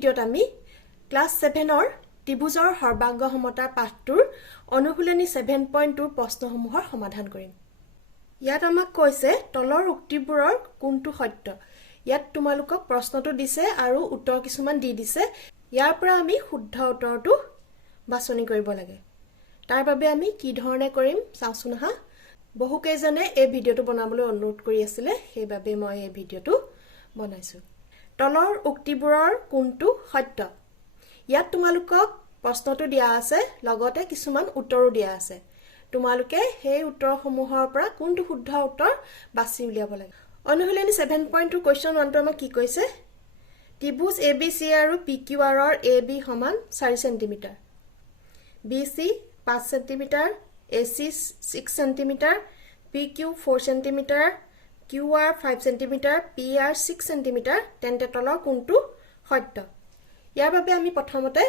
ভিডিঅ'ত আমি ক্লাছ 7ৰ ত্ৰিভুজৰ সৰ্বাংগ সমতাৰ পাঠটোৰ অনুশীলনী 7.2 প্ৰশ্নসমূহৰ সমাধান কৰিম। ইয়াত আমাক কৈছে তলৰ উক্তিবোৰৰ কোনটো সত্য। ইয়াত তোমালোকক প্ৰশ্নটো দিছে আৰু উত্তৰ কিছুমান দি দিছে। ইয়াৰ পৰা আমি শুদ্ধ উত্তৰটো বাছনি কৰিব লাগে। তাৰ বাবে আমি কি ধৰণে কৰিম চাওঁচোন আহা। বহুকেইজনে এই ভিডিঅ'টো বনাবলৈ অনুৰোধ কৰি আছিলে, সেইবাবে মই এই ভিডিঅ'টো বনাইছোঁ। তলৰ উক্তিবোৰৰ কোনটো সত্য। ইয়াত তোমালোকক প্ৰশ্নটো দিয়া আছে, লগতে কিছুমান উত্তৰো দিয়া আছে। তোমালোকে সেই উত্তৰসমূহৰ পৰা কোনটো শুদ্ধ উত্তৰ বাছি উলিয়াব লাগে। অনুশীলনী 7.2 কুৱেশ্যন 1টো আমাক কি কৈছে? ত্ৰিভুজ ABC আৰু PQRৰ AB সমান 4 সেণ্টিমিটাৰ, BC 5 সেণ্টিমিটাৰ, AC 6 সেণ্টিমিটাৰ, PQ 4 সেণ্টিমিটাৰ, QR 5 সেণ্টিমিটাৰ, PR 6 সেণ্টিমিটাৰ, তেন্তে তলৰ কোনটো সত্য। ইয়াৰ বাবে আমি প্ৰথমতে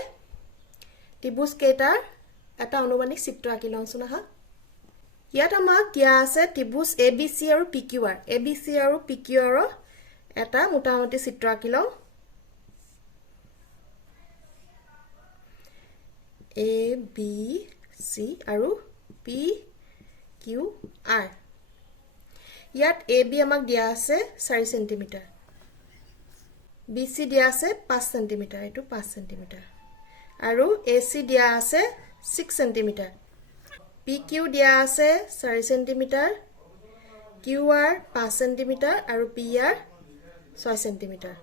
ত্ৰিভুজ কেইটাৰ এটা অনুমানিক চিত্ৰ আঁকি লওঁচোন আহা। ইয়াত আমাক দিয়া আছে ত্ৰিভুজ ABC আৰু PQR। ABC আৰু PQR এটা মোটামুটি চিত্ৰ আঁকি লওঁ। ABC আৰু PQR। ইয়াত AB আমাক দিয়া আছে 4 সেণ্টিমিটাৰ, BC দিয়া আছে 5 সেণ্টিমিটাৰ, এইটো 5 সেণ্টিমিটাৰ, আৰু AC দিয়া আছে 6 সেণ্টিমিটাৰ, PQ দিয়া আছে 4 সেণ্টিমিটাৰ, QR 5 সেণ্টিমিটাৰ আৰু PR 6 সেণ্টিমিটাৰ।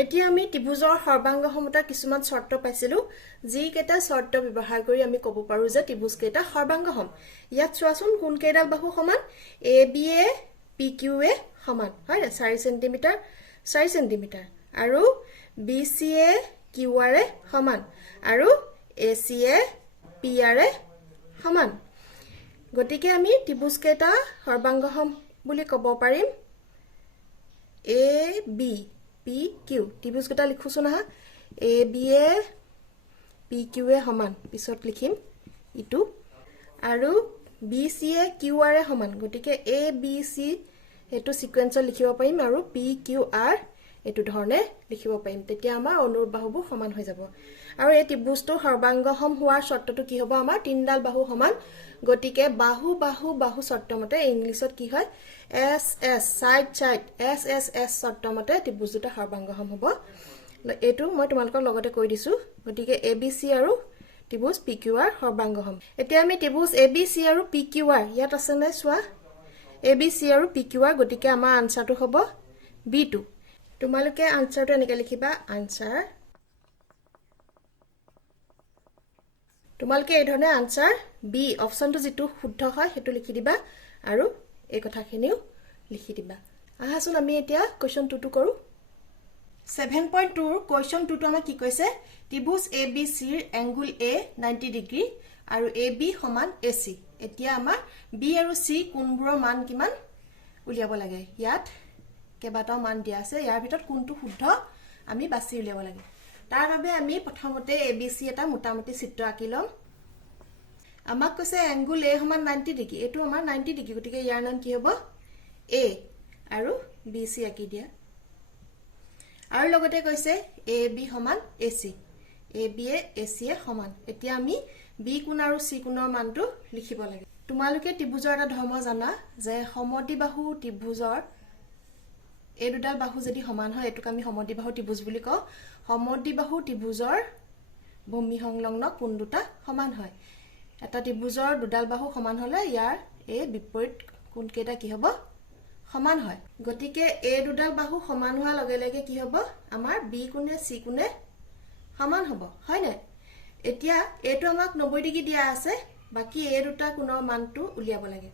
এতিয়া আমি ত্ৰিভুজৰ সৰ্বাংগ সমতাৰ কিছুমান চৰ্ত পাইছিলোঁ, যিকেইটা চৰ্ত ব্যৱহাৰ কৰি আমি ক'ব পাৰোঁ যে ত্ৰিভুজ কেইটা সৰ্বাংগ সম। ইয়াত চোৱাচোন কোন কেইডাল বাহু সমান। ABয়ে PQয়ে সমান, হয় না, 4 সেণ্টিমিটাৰ 4 সেণ্টিমিটাৰ, আৰু BCয়ে QRয়ে সমান, আৰু ACয়ে PRয়ে সমান। গতিকে আমি ত্ৰিভুজ কেইটা সৰ্বাংগ সম বুলি ক'ব পাৰিম। AB PQ ত্ৰিভুজ কেইটা লিখোচোন আহা। ABয়ে PQয়ে সমান, পিছত লিখিম ইটো, আৰু BCয়ে QRয়ে সমান। গতিকে ABC এইটো সিকুৱেন্সত লিখিব পাৰিম, আৰু PQR এইটো ধৰণে লিখিব পাৰিম। তেতিয়া আমাৰ অনুৰূপ বাহুবোৰ সমান হৈ যাব। আৰু এই ত্ৰিভুজটো সৰ্বাংগ সম হোৱাৰ চৰ্তটো কি হ'ব? আমাৰ তিনিডাল বাহু সমান। গতিকে বাহু বাহু বাহু চৰ্তমতে ইংলিছত কি হয়? SS সাইড সাইড SSS চৰ্তমতে ত্ৰিভুজ দুটা সৰ্বাংগ সম হ'ব। এইটো মই তোমালোকক লগতে কৈ দিছোঁ। গতিকে ABC আৰু ত্ৰিভুজ PQR সৰ্বাংগ সম। এতিয়া আমি ত্ৰিভুজ ABC আৰু PQR ইয়াত আছে নে চোৱা। ABC আৰু PQR, গতিকে আমাৰ আনচাৰটো হ'ব B2। তোমালোকে আনচাৰটো এনেকৈ লিখিবা, আনচাৰ। তোমালোকে এই ধৰণে আনচাৰ বি অপশ্যনটো যিটো শুদ্ধ হয় সেইটো লিখি দিবা, আৰু এই কথাখিনিও লিখি দিবা। আহাচোন আমি এতিয়া কুৱেশ্যন 2টো কৰোঁ। 7.2ৰ কুৱেশ্যন 2টো আমাক কি কৈছে? ত্ৰিভুজ ABCৰ এংগুল A 90 ডিগ্ৰী আৰু AB সমান AC। এতিয়া আমাৰ B আৰু C কোনবোৰৰ মান কিমান উলিয়াব লাগে। ইয়াত কেইবাটাও মান দিয়া আছে, ইয়াৰ ভিতৰত কোনটো শুদ্ধ আমি বাছি উলিয়াব লাগে। তাৰ বাবে আমি প্ৰথমতে ABC এটা মোটামুটি চিত্ৰ আঁকি ল'ম। আমাক কৈছে এংগুল A সমান 90 ডিগ্ৰী, এইটো আমাৰ 90 ডিগ্ৰী, গতিকে ইয়াৰ নাম কি হ'ব? A, আৰু BC আঁকি দিয়া। আৰু লগতে কৈছে AB সমান AC, ABয়ে ACয়ে সমান। এতিয়া আমি B কোণ আৰু C কোণৰ মানটো লিখিব লাগে। তোমালোকে ত্ৰিভুজৰ এটা ধৰ্ম জানা যে সমদ্বিবাহু ত্ৰিভুজৰ এই দুডাল বাহু যদি সমান হয়, এইটোক আমি সমদ্বিবাহু ত্ৰিভুজ বুলি কওঁ। সমদ্বিবাহু ত্ৰিভুজৰ ভূমি সংলগ্ন কোণ দুটা সমান হয়। এটা ত্ৰিভুজৰ দুডাল বাহু সমান হ'লে ইয়াৰ এই বিপৰীত কোণকেইটা কি হ'ব? সমান হয়। গতিকে এই দুডাল বাহু সমান হোৱাৰ লগে লগে কি হ'ব? আমাৰ B কোণে C কোণে সমান হ'ব, হয়নে? এতিয়া এইটো আমাক 90 ডিগ্ৰী দিয়া আছে, বাকী এই দুটা কোণৰ মানটো উলিয়াব লাগে।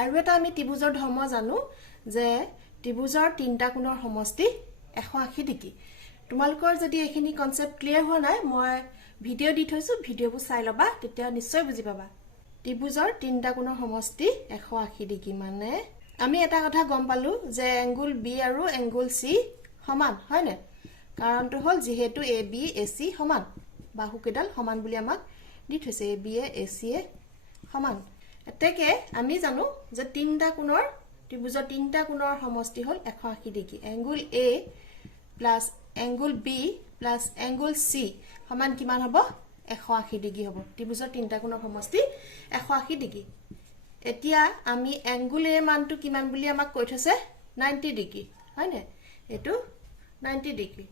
আৰু এটা আমি ত্ৰিভুজৰ ধৰ্ম জানো যে ত্ৰিভুজৰ তিনিটা কোণৰ সমষ্টি 180 ডিগ্ৰী। তোমালোকৰ যদি এইখিনি কনচেপ্ট ক্লিয়াৰ হোৱা নাই, মই ভিডিঅ' দি থৈছোঁ, ভিডিঅ'বোৰ চাই ল'বা, তেতিয়া নিশ্চয় বুজি পাবা। ত্ৰিভুজৰ তিনিটা কোণৰ সমষ্টি 180 ডিগ্ৰী, মানে আমি এটা কথা গম পালোঁ যে এংগুল B আৰু এংগুল C সমান, হয়নে? কাৰণটো হ'ল যিহেতু AB AC সমান, বাহুকেইডাল সমান বুলি আমাক দি থৈছে, ABয়ে ACয়ে সমান। এতেকে আমি জানো যে ত্ৰিভুজৰ তিনিটা কোণৰ সমষ্টি হ'ল 180 degree. Angle A plus angle B plus angle C সমান কিমান হ'ব 180 ডিগ্ৰী হ'ব ত্ৰিভুজৰ তিনিটা কোণৰ সমষ্টি 180 ডিগ্ৰী এতিয়া আমি এংগুল এ মানটো কিমান বুলি আমাক কৈ থৈছে 90 ডিগ্ৰী হয় নে এটো 90 ডিগ্ৰী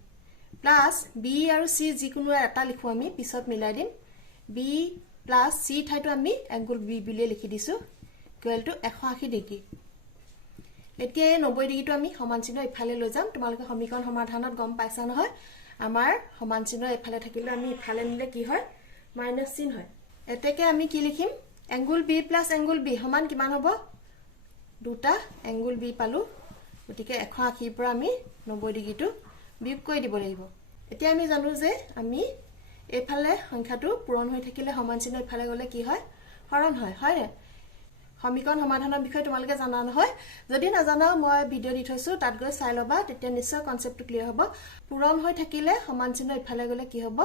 প্লাছ বি আৰু চি যিকোনো এটা লিখো আমি পিছত মিলাই দিম বি প্লাছ চি ঠাইটো আমি এংগুল বি বুলি লিখি দিছো ইকুৱেল টু 180 ডিগ্ৰী এতিয়া 90 ডিগ্ৰীটো আমি সমান চিহ্ন ইফালে লৈ যাম তোমালোকে সমীকৰণ সমাধানত গম পাইছা নহয় আমাৰ সমান চিহ্ন ইফালে থাকিলে আমি ইফালে নিলে কি হয় মাইনাস চিহ্ন হয় এতেকে আমি কি লিখিম angle B plus angle B সমান কিমান হ'ব দুটা এংগুল বি পালো গতিকে 180 পৰা আমি 90 ডিগ্ৰীটো বিয়োগ কৰি দিব লাগিব এতিয়া আমি জানো যে আমি এফালে সংখ্যাটো পূৰণ হৈ থাকিলে সমান চিহ্ন ইফালে গলে কি হয় হৰণ হয় হয় নে সমীকৰণ সমাধানৰ বিষয়ে তোমালোকে জানা নহয় যদি নাজানা মই ভিডিও দি থৈছো তাত গৈ চাই লবা তেতিয়া নিশ্চয় কনসেপ্টটো ক্লিয়াৰ হ'ব পূৰণ হৈ থাকিলে সমান চিহ্ন ইফালে গলে কি হ'ব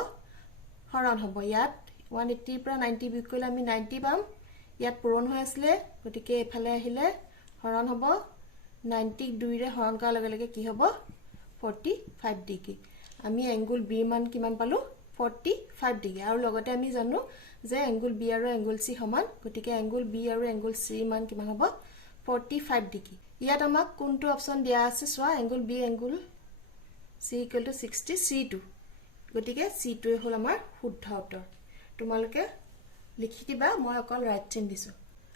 হৰণ হ'ব ইয়াত 180 পৰা 90 বিয়োগ কৰিলে আমি 90 পাম ইয়াত পূৰণ হৈ আছিল গতিকে ইফালে আহিলে হৰণ হ'ব 90 2 ৰে হৰণ কৰাৰ লগে লগে কি হ'ব 45 ডিগ্ৰী আমি এংগুল বি মান কিমান পালো 45 ডিগ্ৰী আৰু লগতে আমি জানো যে এংগুল বি আৰু এংগুল চি সমান গতিকে এংগুল বি আৰু এংগুল চি মান কিমান হ'ব 45 ডিগ্ৰী ইয়াত আমাক কোনটো অপচন দিয়া আছে সোৱা angle B angle C equal to 60 c2 গতিকে c2 হ'ল আমাৰ শুদ্ধ উত্তৰ তোমালোকে লিখি দিবা মই অকল ৰাইট চিন দিছো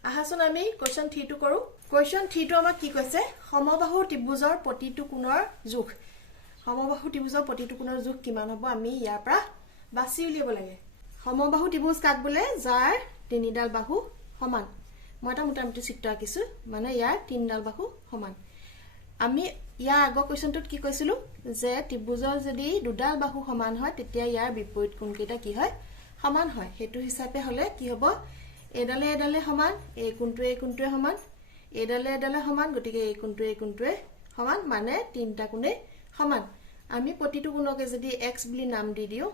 আহাচোন আমি কোৱেশ্চন 3 টো কৰো কোৱেশ্চন 3 টো আমাক কি কৈছে সমবাহু ত্ৰিভুজৰ প্ৰতিটো কোণৰ জোখ সমবাহু ত্ৰিভুজৰ প্ৰতিটো কোণৰ জোখ কিমান হ'ব আমি ইয়াৰ পৰা বাছি উলিয়াব লাগে সমবাহু ত্ৰিভুজ কাক বোলে যাৰ তিনিডাল বাহু সমান মই এটা মোটামুটি চিত্ৰ আঁকিছো মানে ইয়াৰ তিনিডাল বাহু সমান আমি ইয়াৰ আগৰ কোৱেশ্চনটোত কি কৈছিলো যে ত্ৰিভুজৰ যদি দুডাল বাহু সমান হয় তেতিয়া ইয়াৰ বিপৰীত কোণকেইটা কি হয় সমান হয় হেতু হিচাপে হলে কি হ'ব এডালে এডালে সমান এই কোণটোৱে সমান এডালে এডালে সমান গতিকে এই কোণটোৱে সমান মানে তিনটা কোণে সমান আমি প্ৰতিটো কোণকে যদি x বুলি নাম দি দিও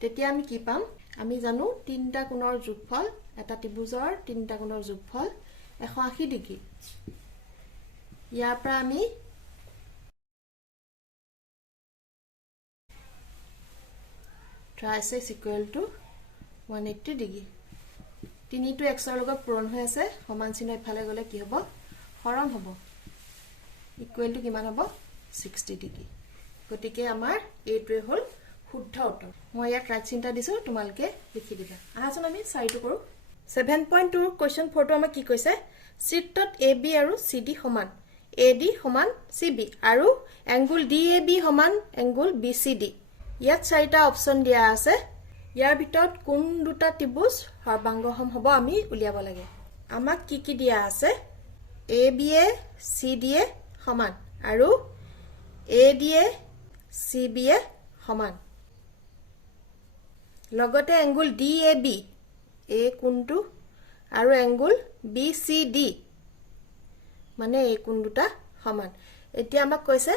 তেতিয়া আমি কি পাম আমি জানো তিনটা কোণৰ যোগফল এটা ত্ৰিভুজৰ তিনটা কোণৰ যোগফল 180 ডিগ্ৰী ইয়াৰ পৰা আমি ট্ৰাইচেক্স ইকুৱেল টু 180 ডিগ্ৰী তিনিটো x ৰ লগত পূৰণ হৈ আছে সমান চিহ্ন ইফালে গলে কি হ'ব হৰণ হ'ব ইকুৱেল টু কিমান হ'ব 60 ডিগ্ৰী গতিকে আমাৰ এইটোৱে হ'ল শুদ্ধ উত্তৰ মই ইয়াত ৰাইট চিন্তা দিছো তোমালোকে লিখি দিবা আহাচোন আমি 4 টো কৰো 7.2 কোৱেশ্চন 4 টো আমাক কি কৈছে চিত্ৰত AB আৰু CD সমান AD সমান CB আৰু এংগুল DAB সমান এংগুল BCD ইয়াত চাৰিটা অপচন দিয়া আছে ইয়াৰ ভিতৰত কোন দুটা ত্ৰিভুজ সৰ্বাংগসম হ'ব আমি উলিয়াব লাগে আমাক কি দিয়া আছে AB এ CD এ সমান আৰু AD এ CB এ সমান লগতে এংগুল DAB এই কোণটো আৰু এংগুল BCD মানে এই কোণ দুটা সমান এতিয়া আমাক কৈছে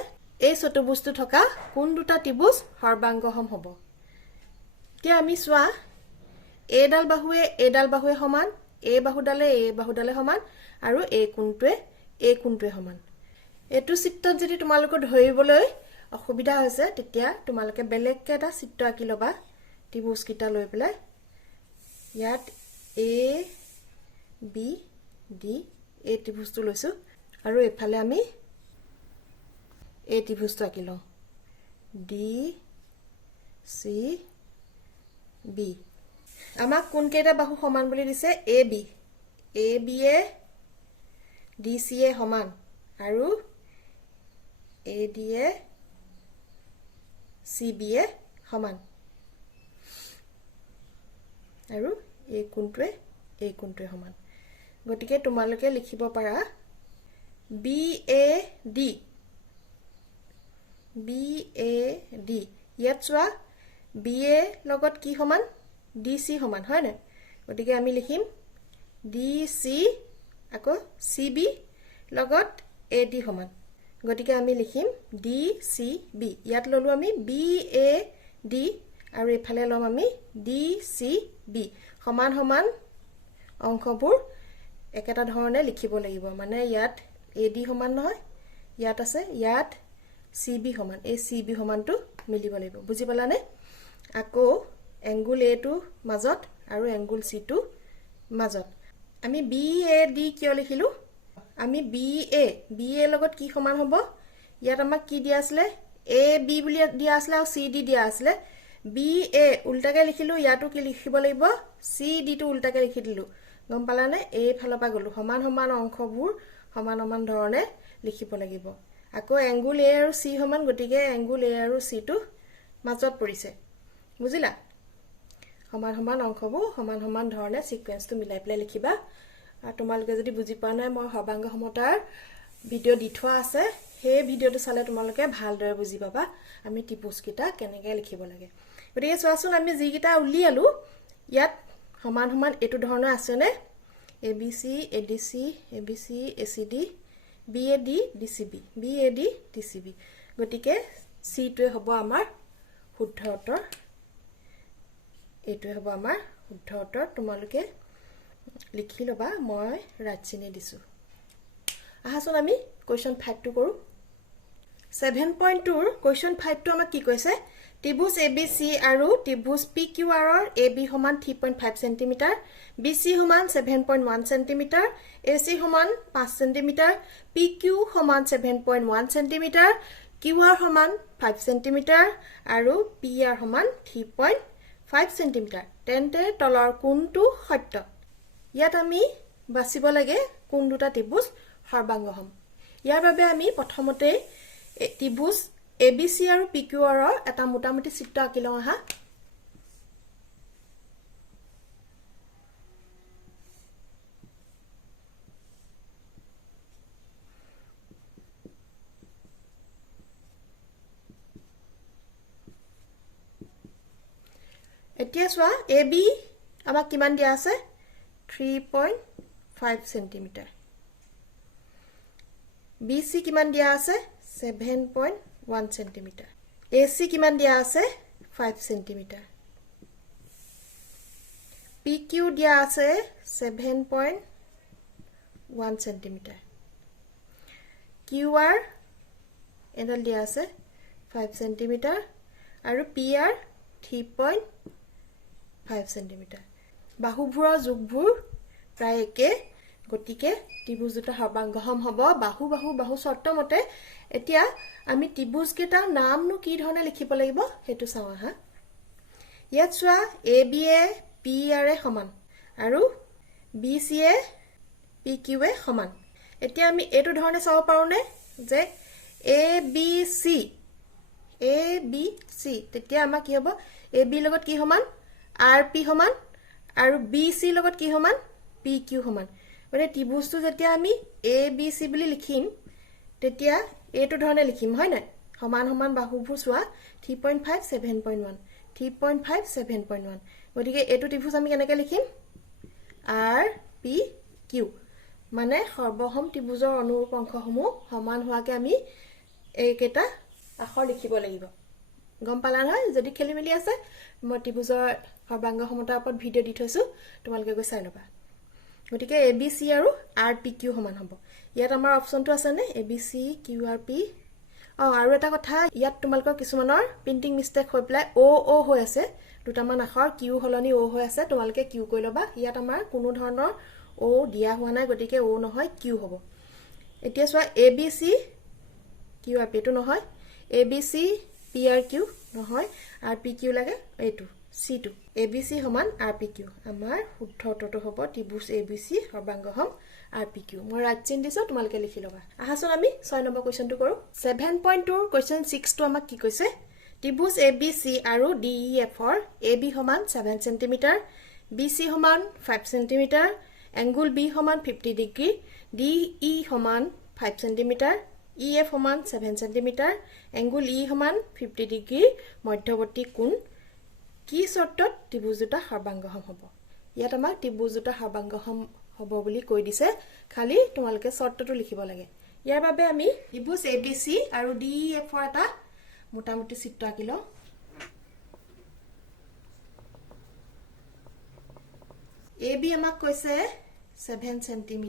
এই চতুৰ্ভুজটো থকা কোন দুটা ত্ৰিভুজ সৰ্বাংগসম হ'ব এতিয়া আমি সোৱা এডাল বাহুৱে সমান এই বাহুডালে সমান আৰু এই কোণটোৱে সমান এটো চিত্ৰত যদি তোমালোকৰ ধৰিবলৈ অসুবিধা হৈছে তেতিয়া তোমালোকে বেলেগকে এটা চিত্ৰ আঁকি লবা ত্ৰিভুজ কিটা লৈ পেলাই ইয়াত A B D এই ত্ৰিভুজটো লৈছো আৰু এফালে আমি এই ত্ৰিভুজটো আঁকি লওঁ D C B আমাক কোন কেইটা বাহু সমান বুলি দিছে AB এ DC এ সমান আৰু AD এ CB এ সমান আৰু এই কোণটোৱে সমান গতিকে তোমালোকে লিখিব পাৰা BAD ইয়াত চোৱা BA লগত কি সমান DC সমান হয় না গতিকে আমি লিখিম DC আকৌ CB লগত AD সমান গতিকে আমি লিখিম DCB ইয়াত ললো আমি BAD আৰু এফালে লম আমি DCB সমান সমান অংশবোৰ একেটা ধৰণে লিখিব লাগিব মানে ইয়াত AD সমান নহয় ইয়াত আছে ইয়াত CB সমান এই CB সমানটো মিলিব লাগিব বুজি পালানে আকৌ এংগুল A টো মাজত আৰু এংগুল C টো মাজত আমি BAD কিয় লিখিলো আমি BA লগত কি সমান হ'ব ইয়াত আমাক কি দিয়া আছে AB বুলি দিয়া আছে আৰু CD দিয়া আছে BA উল্টাকে লিখিলো ইয়াটো কি লিখিব লাগিব CD টো উল্টাকে লিখি দিলো গম পালানে এই ফালৰ পৰা গলো সমান সমান অংশবোৰ সমান সমান ধৰণে লিখিব লাগিব আকৌ এংগুল A আৰু C সমান গতিকে এংগুল A আৰু C টো মাজত পৰিছে বুজিলা সমান সমান অংশবোৰ সমান সমান ধৰণে সিকোয়েন্সটো মিলাই পেলাই লিখিবা আৰু তোমালোকে যদি বুজি পোৱা নাই মই সৰ্বাংগ সমতাৰ ভিডিও দি থোৱা আছে সেই ভিডিওটো চালে তোমালোকে ভালদৰে বুজি পাবা আমি ত্ৰিভুজ কিটা কেনেকৈ লিখিব লাগে গতিকে চোৱাচোন আমি যি কিটা উলিয়ালো ইয়াত সমান সমান এটো ধৰণৰ আছে নে ABC ADC ABC ACD BAD DCB BAD DCB গতিকে C টোৱে হ'ব আমাৰ শুদ্ধ উত্তৰ এইটোৱে হ'ব আমাৰ শুদ্ধ উত্তৰ তোমালোকে লিখি লবা মই ৰাইট দিছো আহাচোন আমি কোৱেশ্চন 5 টো কৰো 7.2 ৰ কোৱেশ্চন 5 টো আমাক কি কৈছে ত্ৰিভুজ ABC আৰু ত্ৰিভুজ PQR ৰ AB সমান 3.5 cm BC সমান 7.1 cm AC সমান 5 cm PQ সমান 7.1 cm QR সমান 5 cm আৰু PR সমান 3.5 cm তেন্তে তলৰ কোণটো সত্য ইয়াত আমি বাছিব লাগে কোন দুটা ত্ৰিভুজ সৰ্বাংগসম ইয়াৰ বাবে আমি প্ৰথমতে ত্ৰিভুজ ABC আৰু PQR ৰ এটা মোটামুটি চিত্ৰ আঁকি লওঁ আহা এতিয়া চোৱা AB আমাক কিমান দিয়া আছে 3.5 cm BC কিমান দিয়া আছে 7.1 cm AC কিমান দিয়া আছে 5 cm PQ দিয়া আছে 7.1 cm QR এডাল দিয়া আছে 5 cm আৰু PR 3.5 cm বাহুবোৰৰ যোগবোৰ প্ৰায় একে গতিকে ত্ৰিভুজ দুটা সৰ্বাংগসম হ'ব বাহু বাহু বাহু শৰ্তমতে এতিয়া আমি ত্ৰিভুজ কেইটাৰ নামনো কি ধৰণে লিখিব লাগিব হেতু চাও আহা ইয়াত চোৱা AB এ PR এ সমান আৰু BC এ PQ এ সমান এতিয়া আমি এটো ধৰণে চাব পাৰোনে যে ABC তেতিয়া আমাৰ কি হ'ব AB লগত কি সমান RP সমান আৰু BC লগত কি সমান PQ সমান মানে ত্ৰিভুজটো যেতিয়া আমি ABC বুলি লিখিম তেতিয়া এটো ধৰণে লিখিম হয় না সমান সমান বাহুবোৰ চোৱা 3.5 7.1 3.5 7.1 গতিকে এটো ত্ৰিভুজ আমি কেনেকৈ লিখিম RPQ মানে সৰ্বসম ত্ৰিভুজৰ অনুৰূপ অংশসমূহ সমান হোৱাকে আমি এইকেইটা আখৰ লিখিব লাগিব গম পালা নহয় যদি খেলি মেলি আছে মই ত্ৰিভুজৰ সৰ্বাংগ সমতাৰ ওপৰত ভিডিও দি থৈছো তোমালোকে গৈ চাই লবা গতিকে ABC আৰু RPQ সমান হ'ব ইয়াত আমাৰ অপচনটো আছে নে ABC QRP আৰু এটা কথা ইয়াত তোমালোকৰ কিছুমানৰ প্ৰিন্টিং মিস্টেক হৈ প্লাই O হৈ আছে দুটামান আখৰ Q হলনি O হৈ আছে তোমালোকে Q কৈ লবা ইয়াত আমাৰ কোনো ধৰণৰ O দিয়া হোৱা নাই গতিকে O নহয় Q হ'ব এতিয়া চোৱা ABC QRP টো নহয় ABC PRQ নহয় RPQ লাগে এইটো C2 ABC সমান RPQ আমাৰ শুদ্ধ উত্তৰটো হ'ব ত্ৰিভুজ ABC সৰ্বাংগসম RPQ মই ৰাইট চিন দিছো তোমালোকে লিখি লবা আহাচোন আমি 6 নম্বৰ কোৱেশ্চনটো কৰো 7.2 ৰ কোৱেশ্চন 6 টো আমাক কি কৈছে ত্ৰিভুজ ABC আৰু DEF ৰ AB সমান 7 cm BC সমান 5 cm এংগুল B সমান 50 ডিগ্ৰী DE সমান 5 cm EF সমান 7 cm এংগুল E সমান 50 ডিগ্ৰী মধ্যবৰ্তী কোণ কি শৰ্তত ত্ৰিভুজ দুটা সৰ্বাংগসম হ'ব ইয়াত আমাক ত্ৰিভুজ দুটা সৰ্বাংগসম হ'ব বুলি কৈ দিছে খালি তোমালোকে শৰ্তটো লিখিব লাগে ইয়াৰ বাবে আমি ত্ৰিভুজ ABC আৰু DEF ৰ এটা মোটামুটি চিত্ৰ আঁকি লওঁ AB আমাক কৈছে 7 cm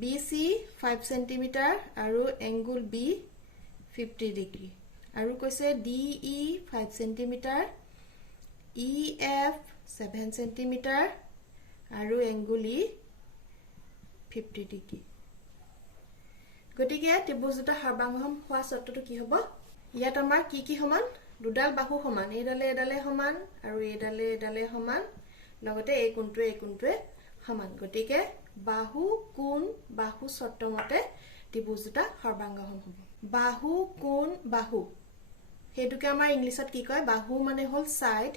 BC 5 cm আৰু এংগুল B 50 ডিগ্ৰী আৰু কৈছে DE 5 সেন্টিমিটাৰ EF 7 সেন্টিমিটাৰ আৰু এংগুল E 50 ডিগ্ৰী গতিকে ত্ৰিভুজ দুটা সৰ্বাংগসম হোৱা চৰ্তটো কি হ'ব ইয়াত আমাৰ কি সমান দুডাল বাহু সমান এডালে সমান আৰু এডালে সমান লগতে এই কোণটোৱে সমান গতিকে বাহু কোণ বাহু চৰ্ত মতে ত্ৰিভুজ দুটা সৰ্বাংগসম হ'ব বাহু কোণ বাহু হেতুকে আমাৰ ইংলিছত কি কয় বাহু মানে হল সাইড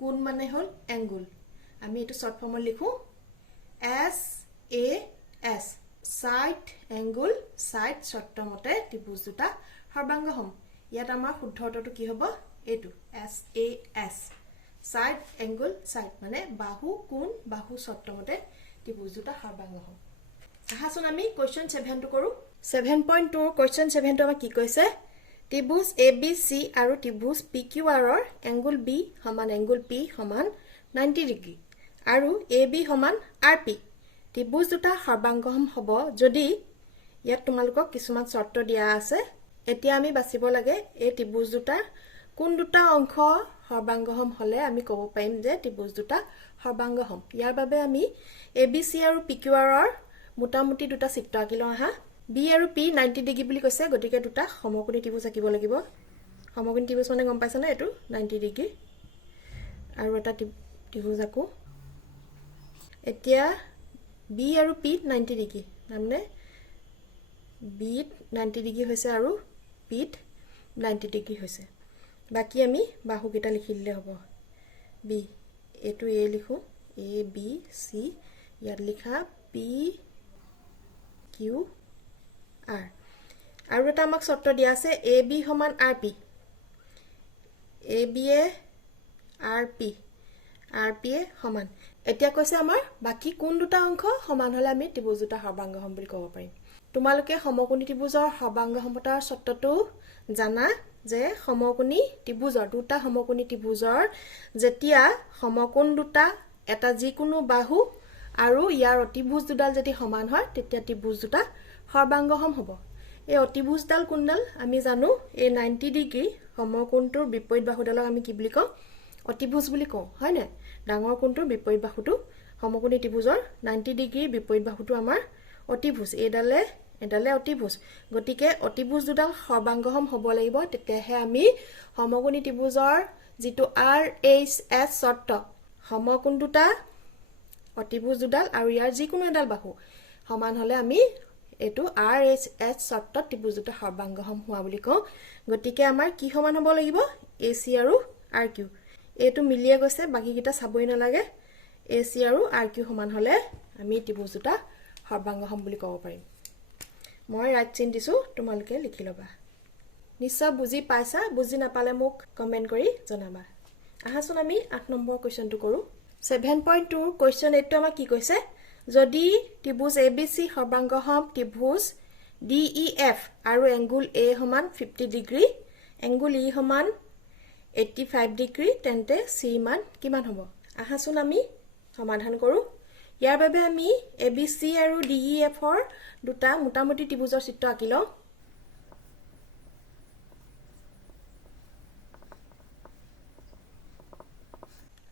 কোণ মানে হল এংগুল আমি এটো শৰ্ট ফৰ্মত লিখো SAS সাইড এংগুল সাইড চৰ্ত মতে ত্ৰিভুজ দুটা সৰ্বাংগসম ইয়াত আমাৰ শুদ্ধ অৰ্থটো কি হ'ব এটো SAS সাইড এংগুল সাইড মানে বাহু কোণ বাহু চৰ্ত মতে ত্ৰিভুজ দুটা সৰ্বাংগসম আহাচোন আমি কোৱেশ্চন 7 টো কৰো 7.2 কোৱেশ্চন 7 টো আমাৰ কি কৈছে ত্ৰিভুজ ABC আৰু ত্ৰিভুজ PQR ৰ এংগুল B সমান এংগুল P সমান 90 ডিগ্ৰী আৰু AB সমান RP ত্ৰিভুজ দুটা সৰ্বাংগসম হ'ব যদি ইয়াত তোমালোকক কিছুমান চৰ্ত দিয়া আছে এতিয়া আমি বাছিব লাগে এই ত্ৰিভুজ দুটা কোন দুটা অংশ সৰ্বাংগসম হলে আমি ক'ব পাৰিম যে ত্ৰিভুজ দুটা সৰ্বাংগসম ইয়াৰ বাবে আমি ABC আৰু PQR ৰ মোটামুটি দুটা চিত্ৰ আঁকিলো আহা B আৰু P 90 ডিগ্ৰী বুলি কৈছে গতিকে দুটা সমকোণী ত্ৰিভুজ আঁকিব লাগিব সমকোণী ত্ৰিভুজ মানে গম পাইছানে এটো 90 ডিগ্ৰী আৰু এটা ত্ৰিভুজ আঁকো এতিয়া B আৰু P 90 ডিগ্ৰী মানে B 90 ডিগ্ৰী হৈছে আৰু P 90 ডিগ্ৰী হৈছে বাকি আমি বাহু কেটা লিখি দিলে হ'ব B এটো A লিখো A B C ইয়াত লিখা P Q R আৰু এটা আমাক চৰ্ত দিয়া আছে AB সমান RP AB এ RP RP এ সমান এতিয়া কৈছে আমাৰ বাকি কোন দুটা অংশ সমান হলে আমি ত্ৰিভুজ দুটা সৰ্বাংগসম বুলি ক'ব পাৰিম তোমালোকে সমকোণী ত্ৰিভুজৰ সৰ্বাংগসমতাৰ চৰ্তটো জানা যে সমকোণী ত্ৰিভুজৰ দুটা সমকোণী ত্ৰিভুজৰ যেতিয়া সমকোণ দুটা এটা যিকোনো বাহু আৰু ইয়াৰ অতিভুজ দুডাল যদি সমান হয় তেতিয়া ত্ৰিভুজ দুটা সৰ্বাংগসম হ'ব এই অতিভুজডাল কোনডাল আমি জানো এই 90 ডিগ্ৰী সমকোণটোৰ বিপৰীত বাহুডালক আমি কি বুলি কওঁ অতিভুজ বুলি কওঁ হয় না ডাঙৰ কোণটোৰ বিপৰীত বাহুটো সমকোণী ত্ৰিভুজৰ 90 ডিগ্ৰীৰ বিপৰীত বাহুটো আমাৰ অতিভুজ এডালে অতিভুজ গতিকে অতিভুজ দুডাল সৰ্বাংগসম হ'ব লাগিব তেতিয়াহে আমি সমকোণী ত্ৰিভুজৰ যেটো RHS চৰ্ত সমকোণ দুটা অতিভুজ দুডাল আৰু ইয়াৰ যিকোনো এডাল বাহু সমান হলে আমি এটো RHS চৰ্ত ত্ৰিভুজ দুটা সৰ্বাংগসম হোৱা বুলি কওঁ গতিকে আমাৰ কি সমান হ'ব লাগিব AC আৰু RQ এটো মিলিয়ে গৈছে বাকি কিটা চাবই নালাগে AC আৰু RQ সমান হলে আমি ত্ৰিভুজ দুটা সৰ্বাংগসম বুলি ক'ব পাৰিম মই ৰাইট চিন দিছো তোমালোকে লিখি লবা নিশ্চয় বুজি পাইছা বুজি নাপালে মোক কমেন্ট কৰি জনাবা আহাচোন আমি 8 নম্বৰ কোৱেশ্চনটো কৰো 7.2 কোৱেশ্চন এইটো আমাক কি কৈছে যদি ত্ৰিভুজ ABC সৰ্বাংগসম ত্ৰিভুজ DEF আৰু এংগুল A সমান 50 ডিগ্ৰী এংগুল E সমান 85 ডিগ্ৰী তেন্তে C মান কিমান হ'ব আহাচোন আমি সমাধান কৰো ইয়াৰ বাবে আমি ABC আৰু DEF ৰ দুটা মোটামুটি ত্ৰিভুজৰ চিত্ৰ আঁকিলো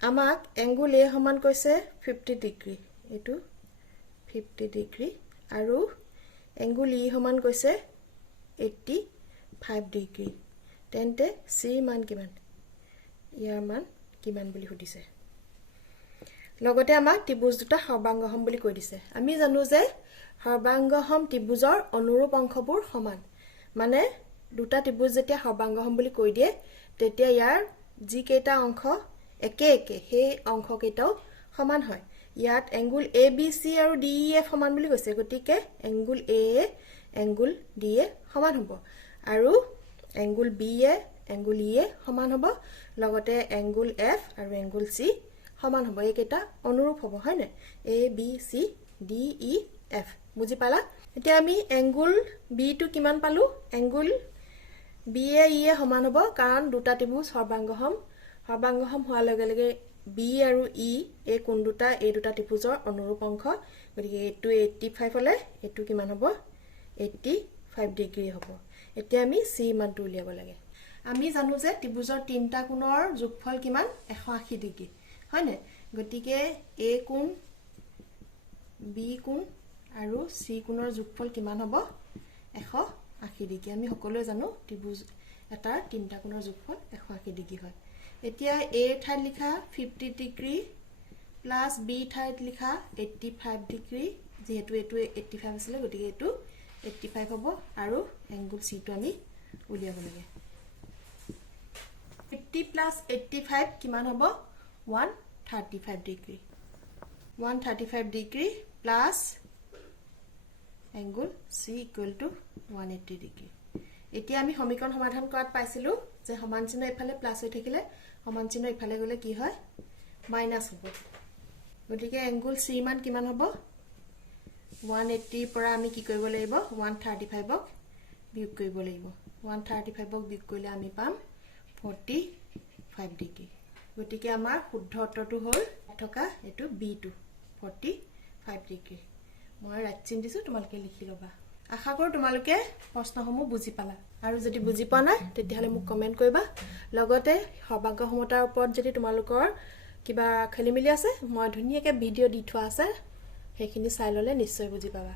আমাক এংগুল A সমান কৈছে 50 ডিগ্ৰী এটো 50 ডিগ্ৰী আৰু এংগুল E সমান কৈছে 85 ডিগ্ৰী তেন্তে C মান কিমান ইয়াৰ মান কিমান বুলি সুধিছে লগতে আমাক ত্ৰিভুজ দুটা সৰ্বাংগসম বুলি কৈ দিছে আমি জানো যে সৰ্বাংগসম ত্ৰিভুজৰ অনুৰূপ অংশবোৰ সমান মানে দুটা ত্ৰিভুজ যেতিয়া সৰ্বাংগসম বুলি কৈ দিয়ে তেতিয়া ইয়াৰ যি কেইটা অংশ একে সেই অংশ কেইটাও সমান হয় ইয়াত এংগুল ABC আৰু DEF সমান বুলি কৈছে গতিকে এংগুল A এংগুল D সমান হ'ব আৰু এংগুল B এংগুল E সমান হ'ব লগতে এংগুল F আৰু এংগুল C সমান হ'ব এইকেইটা অনুৰূপ হ'ব হয় না A B C D E F বুজি পালা এতিয়া আমি এংগুল B টো কিমান পালো এংগুল B E সমান হ'ব কাৰণ দুটা ত্ৰিভুজ সৰ্বাংগসম হোৱাৰ লগে লগে B আৰু E এই কোণ দুটা এই দুটা ত্ৰিভুজৰ অনুৰূপ অংশ গতিকে এটো 85 হলে এটো কিমান হ'ব 85 ডিগ্ৰী হ'ব এতিয়া আমি c মানটো উলিয়াব লাগে আমি জানো যে ত্ৰিভুজৰ তিনটা কোণৰ যোগফল কিমান 180 ডিগ্ৰী হয় নে গতিকে a কোণ b কোণ আৰু c কোণৰ যোগফল কিমান হ'ব 180 ডিগ্ৰী আমি সকলোৱে জানো ত্ৰিভুজ এটাৰ তিনটা কোণৰ যোগফল 180 ডিগ্ৰী হয় এতিয়া a ঠাইত লিখা 50 ডিগ্ৰী প্লাস b ঠাইত লিখা 85 ডিগ্ৰী যেহেতু এটো 85 আছিল গতিকে এটো 85 হ'ব আৰু এংগল c টো আমি উলিয়াব লাগে 50 plus 85 কিমান হ'ব 135 degree 135 degree plus angle c equal to 180 degree এতিয়া আমি সমীকৰণ সমাধান কৰাত পাইছিলো যে সমান চিহ্ন ইফালে প্লাস হৈ থাকিলে সমান চিহ্ন ইফালে গলে কি হয় মাইনাস হ'ব গতিকে এংগল c মান কিমান হ'ব 180 পৰা আমি কি কৰিব লাগিব 135 ক বিয়োগ কৰিব লাগিব 135 ক বিয়োগ কৰিলে আমি পাম 45 ডিগ্ৰী গতিকে আমাৰ শুদ্ধ উত্তৰটো হ'ল থকা এটো b2 45 ডিগ্ৰী মই ৰাইট চিন দিছো তোমালোকে লিখি লবা আশা কৰো তোমালোকে প্ৰশ্নসমূহ বুজি পালা আৰু যদি বুজি পোৱা নাই তেতিয়াহলে মোক কমেন্ট কৰিবা লগতে সৰ্বাংক সমতাৰ ওপৰত যদি তোমালোকৰ কিবা খেলিমেলি আছে মই ধুনীয়াকৈ ভিডিও দি থোৱা আছে সেইখিনি চাই ললে নিশ্চয় বুজি পাবা